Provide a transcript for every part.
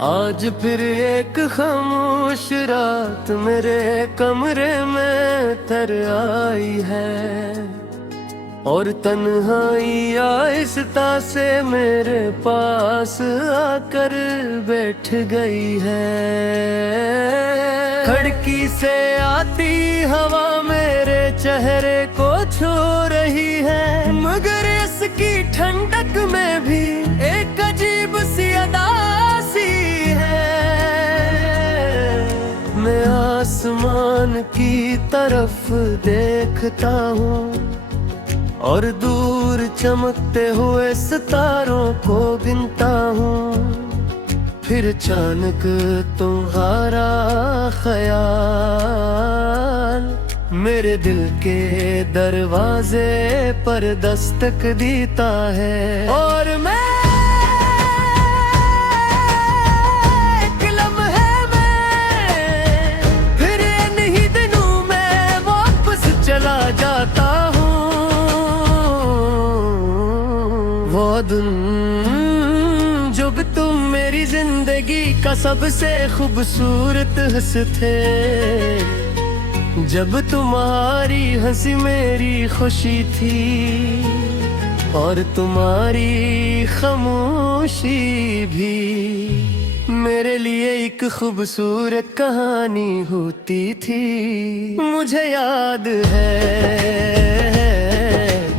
आज फिर एक खामोश रात मेरे कमरे में तर आई है और तन्हाई आहिस्ता से मेरे पास आकर बैठ गई है। खिड़की से आती हवा मेरे चेहरे को छू रही है, मगर इसकी ठंडक में भी एक अजीब सी अदासी है। मैं आसमान की तरफ देखता हूँ और दूर चमकते हुए सितारों को गिनता हूँ। फिर अचानक तुम्हारा ख्याल मेरे दिल के दरवाजे पर दस्तक देता है और मैं एक लम्हे में फिर इन्हीं दिनों में वापस चला जाता हूँ। वो दिन जब तुम मेरी जिंदगी का सबसे खूबसूरत हिस्सा थे, जब तुम्हारी हंसी मेरी खुशी थी और तुम्हारी खामोशी भी मेरे लिए एक खूबसूरत कहानी होती थी। मुझे याद है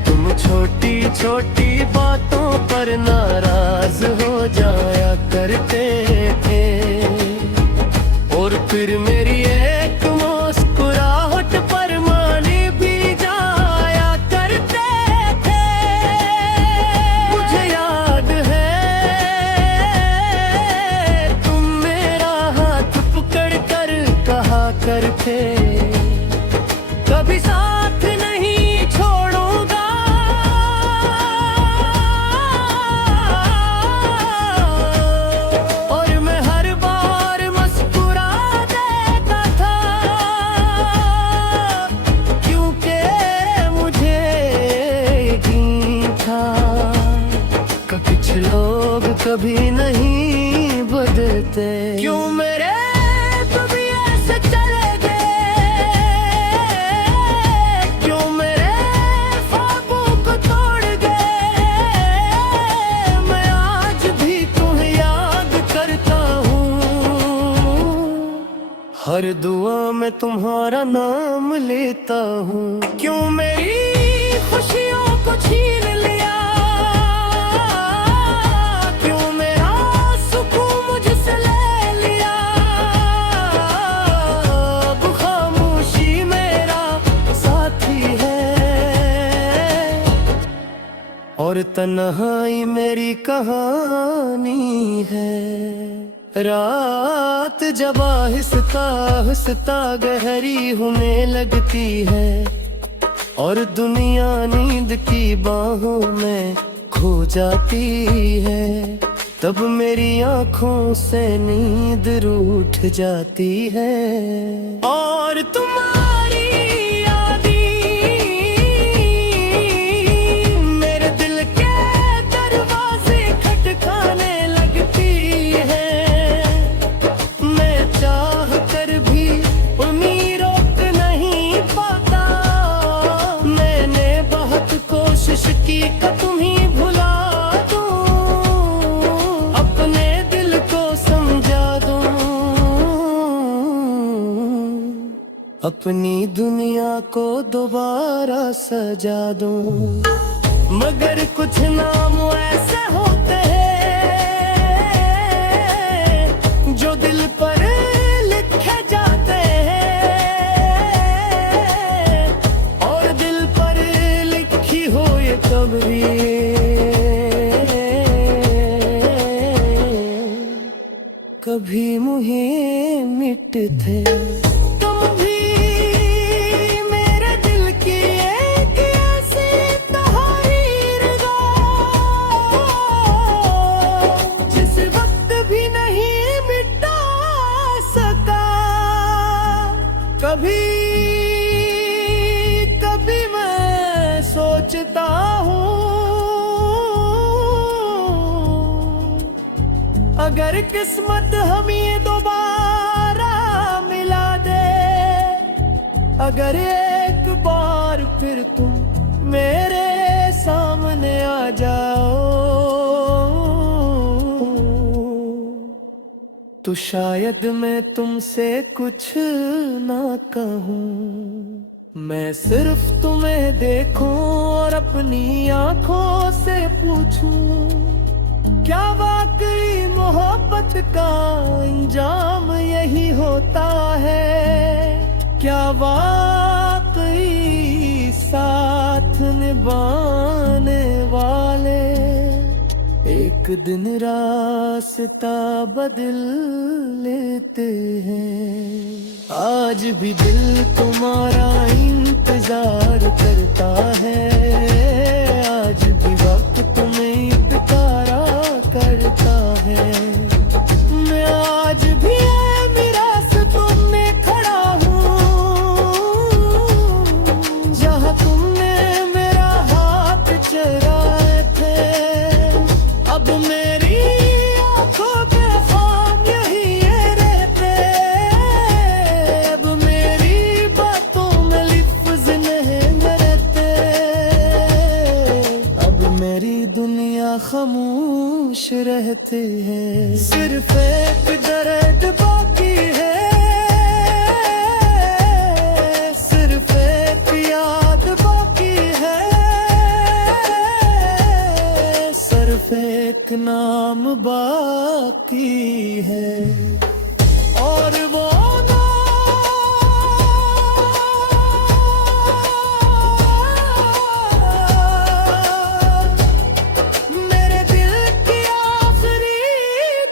तुम छोटी छोटी बातों पर नाराज हो जाया करते थे और फिर मेरी एक मुस्कुराहट पर माने भी जाया करते थे। मुझे याद है तुम मेरा हाथ पकड़ कर कहा करते, कभी साथ नहीं छोड़ूंगा। और मैं हर बार मुस्कुरा देता था क्योंकि मुझे यकीन था कि कुछ लोग कभी नहीं बदलते। क्यों मेरे कभी ऐसे चले गए, क्यों मेरे ख्वाबों को तोड़ गए। मैं आज भी तुम्हें याद करता हूँ, हर दुआ में तुम्हारा नाम लेता हूँ। क्यों मेरी खुशियों को छीन लिया, क्यों मेरा सुकून मुझसे ले लिया। अब खामोशी मेरा साथी है और तन्हाई मेरी कहानी है। रात जब आहिस्ता आहिस्ता गहरी होने लगती है और दुनिया नींद की बाहों में खो जाती है, तब मेरी आंखों से नींद रूठ जाती है और तुम्हारी यादें मेरे दिल के दरवाजे खटकाने लगती है। मैं चाह कर भी उन्हें रोक नहीं पाता, मैंने बहुत कोशिश की कि तुम्हें भुला दूं, अपने दिल को समझा दूं, अपनी दुनिया को दोबारा सजा दूं। मगर कुछ नाम ऐसे होते हैं जो दिल पर लिखे जाते हैं और दिल पर लिखी हो ये कब्री कभी मुझे मिटते। तुम भी मेरे दिल की एक ऐसी तहरीर दो, जिस वक्त भी नहीं मिटा सका। कभी कभी मैं सोचता हूँ अगर किस्मत हम ये दोबारा मिला दे, अगर एक बार फिर तुम मेरे सामने आ जाओ, तो शायद मैं तुमसे कुछ ना कहूँ। मैं सिर्फ तुम्हें देखूं और अपनी आंखों से पूछूं, क्या वाकई मोहब्बत का अंजाम यही होता है? क्या वाकई साथ निभाने वाले एक दिन रास्ता बदल लेते हैं? आज भी दिल तुम्हारा इंतजार करता है, आज भी वक्त तुम्हें पुकारा करता है। मैं आज भी मिरासतों में खड़ा हूँ, जहाँ तुमने मेरा हाथ चराए थे। अब मेरी आंखों पे ख्वाब यही ये रहते, अब मेरी बातों में लफ्ज़ नहीं रहते, अब मेरी दुनिया खामोश रहते हैं। सिर्फ एक दर्द बाकी है, सिर्फ एक याद बाकी है, सिर्फ एक नाम बाकी है। और वो मेरे दिल की आखिरी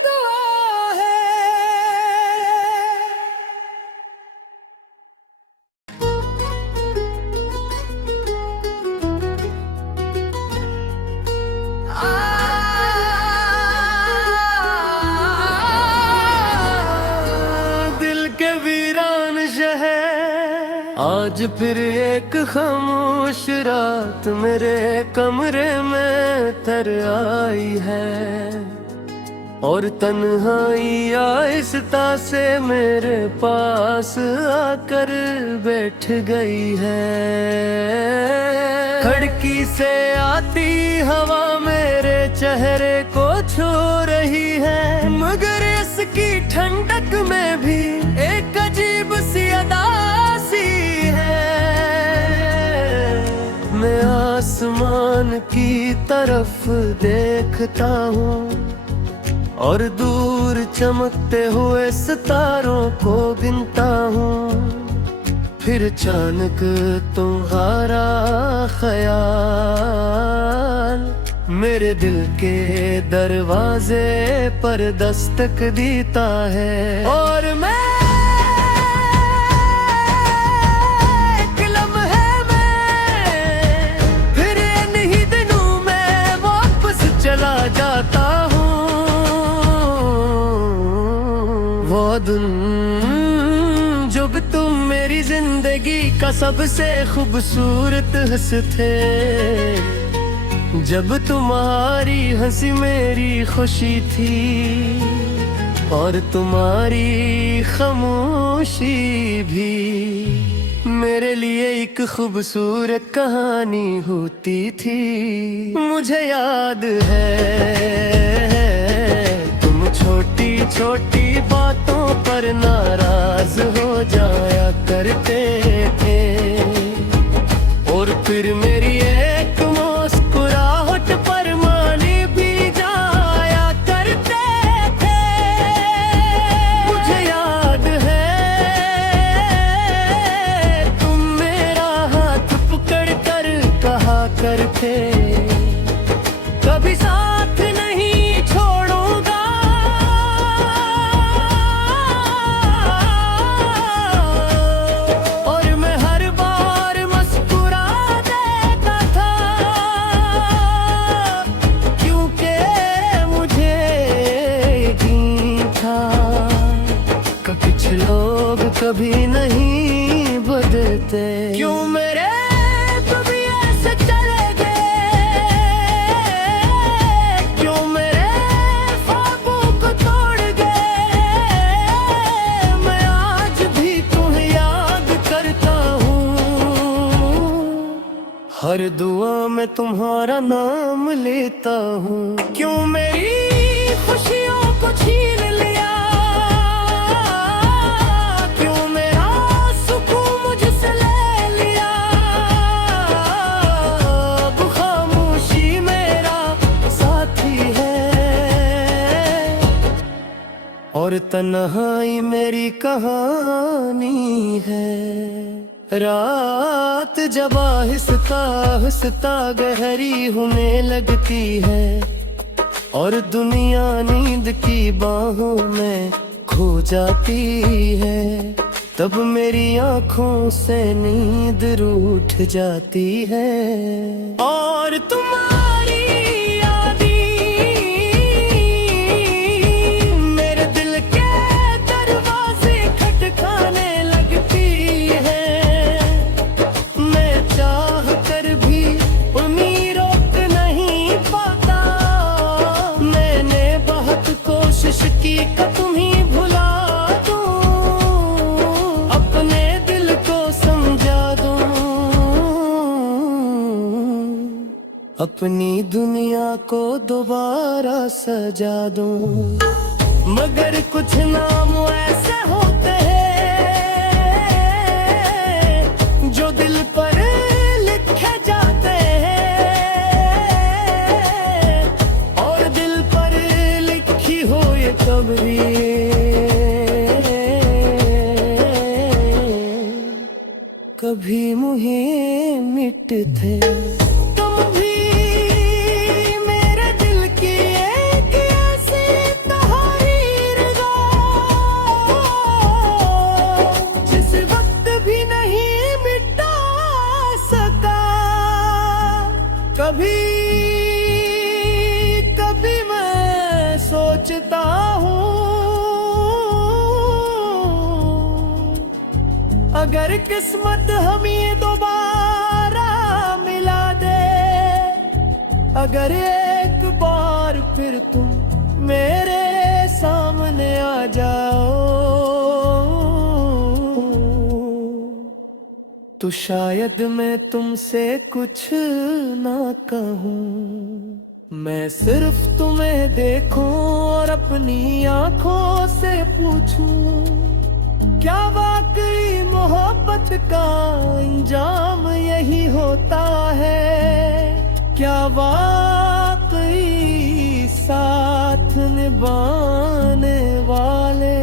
दुआ है। दिल के वीरान शहर, आज फिर एक खामोश रात मेरे कमरे में तर आई है, और तन्हाई आहिस्ता से मेरे पास आकर बैठ गई है। खिड़की से आती हवा मेरे चेहरे को छू रही है, मगर इसकी ठंडक में भी एक अजीब सी अदासी है। मैं आसमान की तरफ देखता हूँ और दूर चमकते हुए सितारों को गिनता हूँ, फिर अचानक तुम्हारा ख्याल मेरे दिल के दरवाजे पर दस्तक देता है। और मैं एक लम्हे में फिर इन्हीं दिनों में वापस चला जाता हूँ। वो दिन जब तुम मेरी जिंदगी का सबसे खूबसूरत हिस्सा थे, जब तुम्हारी हंसी मेरी खुशी थी और तुम्हारी खामोशी भी मेरे लिए एक खूबसूरत कहानी होती थी। मुझे याद है तुम छोटी छोटी बातों पर नाराज हो जाया करते थे, और फिर मेरी एक मुस्कुराहट पर माने भी जाया करते थे। मुझे याद है तुम मेरा हाथ पकड़ कर कहा करते, कभी साथ नहीं छोड़ूंगा। और मैं हर बार मुस्कुरा देता था, क्योंकि मुझे यकीन था कि कुछ लोग कभी नहीं बदलते। क्यों मेरे कभी ऐसे चले गए, क्यों मेरे ख्वाबों को हर दुआ में तुम्हारा नाम लेता हूँ। क्यों मेरी खुशियों को छीन लिया, क्यों मेरा सुकून मुझसे ले लिया। अब खामोशी मेरा साथी है और तन्हाई मेरी कहानी है। रात जब आहिस्ता आहिस्ता गहरी होने लगती है और दुनिया नींद की बाहों में खो जाती है, तब मेरी आँखों से नींद रूठ जाती है और तुम्हारी मेरे दिल के दरवाजे खटकाने लगती है। मैं चाह कर भी उन्हीं रोक नहीं पाता। मैंने बहुत कोशिश की कि तुम्हीं भुला दूं, अपने दिल को समझा दूं, अपनी दुनिया को दोबारा सजा दूं। मगर कुछ नाम ऐसे होते हैं जो दिल पर लिखे जाते हैं और दिल पर लिखी हो ये कब्री कभी मुझे मिटते। तुम भी मेरे दिल की एक ऐसी तहरीर हो जिस वक्त भी नहीं मिटा सका। कभी कभी मैं सोचता हूँ अगर किस्मत हमें दोबारा मिला दे, अगर एक बार फिर तुम मेरे सामने आ जाओ, तो शायद मैं तुमसे कुछ ना कहूँ। मैं सिर्फ तुम्हें देखूं और अपनी आंखों से पूछूं, क्या वाकई मोहब्बत का अंजाम यही होता है? क्या वाकई साथ निभाने वाले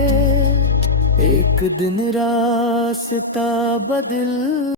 एक दिन रास्ता बदल